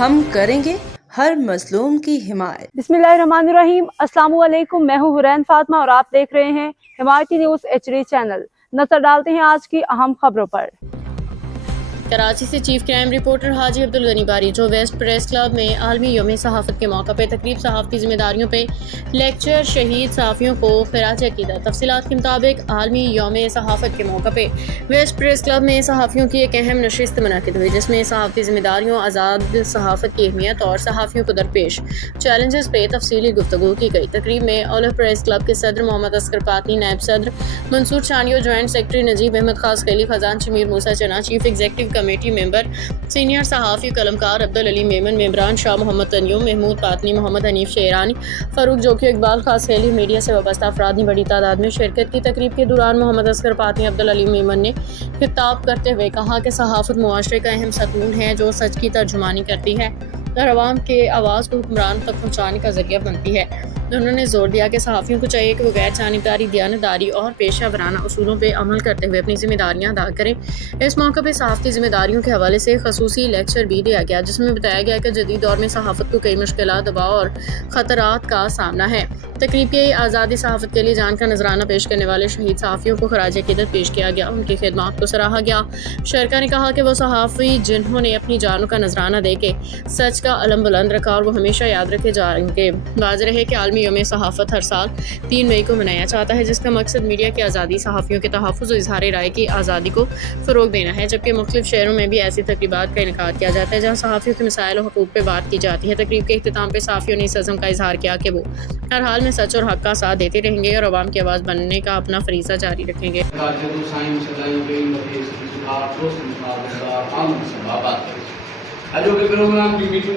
ہم کریں گے ہر مظلوم کی حمایت۔ بسم اللہ الرحمن الرحیم۔ السلام علیکم، میں ہوں حرین فاطمہ اور آپ دیکھ رہے ہیں حمایتی نیوز HD چینل۔ نظر ڈالتے ہیں آج کی اہم خبروں پر۔ کراچی سے چیف کرائم رپورٹر حاجی عبدالغنی باری جو ویسٹ پریس کلب میں عالمی یوم صحافت کے موقع پہ تقریب صحافتی ذمہ داریوں پہ لیکچر شہید صحافیوں کو خراج عقیدت۔ تفصیلات کے مطابق عالمی یوم صحافت کے موقع پہ ویسٹ پریس کلب میں صحافیوں کی ایک اہم نشست منعقد ہوئی، جس میں صحافتی ذمہ داریوں، آزاد صحافت کی اہمیت اور صحافیوں کو درپیش چیلنجز پہ تفصیلی گفتگو کی گئی۔ تقریب میں اولف پریس کلب کے صدر محمد اصغر پاتنی، نائب صدر منصور چانیو، جوائنٹ سیکرٹری نجیب احمد خاص خیلی، خزانچی میر موسیٰ چنا، چیف ایگزیکٹو کمیٹی ممبر، سینئر صحافی قلمکار عبدالعلی میمن، ممبران شاہ محمد تنیوم، محمود پاتنی، محمد حنیف شیرانی، فاروق جوکیو، اقبال خاص خیلی، میڈیا سے وابستہ افراد نے بڑی تعداد میں شرکت کی۔ تقریب کے دوران محمد اصغر پاتنی، عبدالعلی میمن نے خطاب کرتے ہوئے کہا کہ صحافت معاشرے کا اہم ستون ہے جو سچ کی ترجمانی کرتی ہے اور عوام کے آواز کو حکمران تک پہنچانے کا ذریعہ بنتی ہے۔ انہوں نے زور دیا کہ صحافیوں کو چاہیے کہ وہ غیر جانبداری، دیانتداری اور پیشہ ورانہ اصولوں پہ عمل کرتے ہوئے اپنی ذمہ داریاں ادا کریں۔ اس موقع پہ صحافتی ذمہ داریوں کے حوالے سے خصوصی لیکچر بھی دیا گیا، جس میں بتایا گیا کہ جدید دور میں صحافت کو کئی مشکلات، دباؤ اور خطرات کا سامنا ہے۔ تقریب کے آزادی صحافت کے لیے جان کا نذرانہ پیش کرنے والے شہید صحافیوں کو خراج عقیدت پیش کیا گیا، ان کی خدمات کو سراہا گیا۔ شرکا نے کہا کہ وہ صحافی جنہوں نے اپنی جانوں کا نذرانہ دے کے سچ کا علم بلند رکھا اور وہ ہمیشہ یاد رکھے جائیں گے۔ واضح ہے کہ عالمی یوم صحافت ہر سال 3 مئی کو منایا جاتا ہے، جس کا مقصد میڈیا کی آزادی، صحافیوں کے تحفظ اور اظہار رائے کی آزادی کو فروغ دینا ہے، جبکہ مختلف شہروں میں بھی ایسی تقریبات کا انعقاد کیا جاتا ہے جہاں صحافیوں کے مسائل و حقوق پہ بات کی جاتی ہے۔ تقریب کے اختتام پہ صحافیوں نے اس عزم کا اظہار کیا کہ وہ ہر حال میں سچ اور حق کا ساتھ دیتے رہیں گے اور عوام کی آواز بننے کا اپنا فریضہ جاری رکھیں گے۔ Ayo ke program di meeting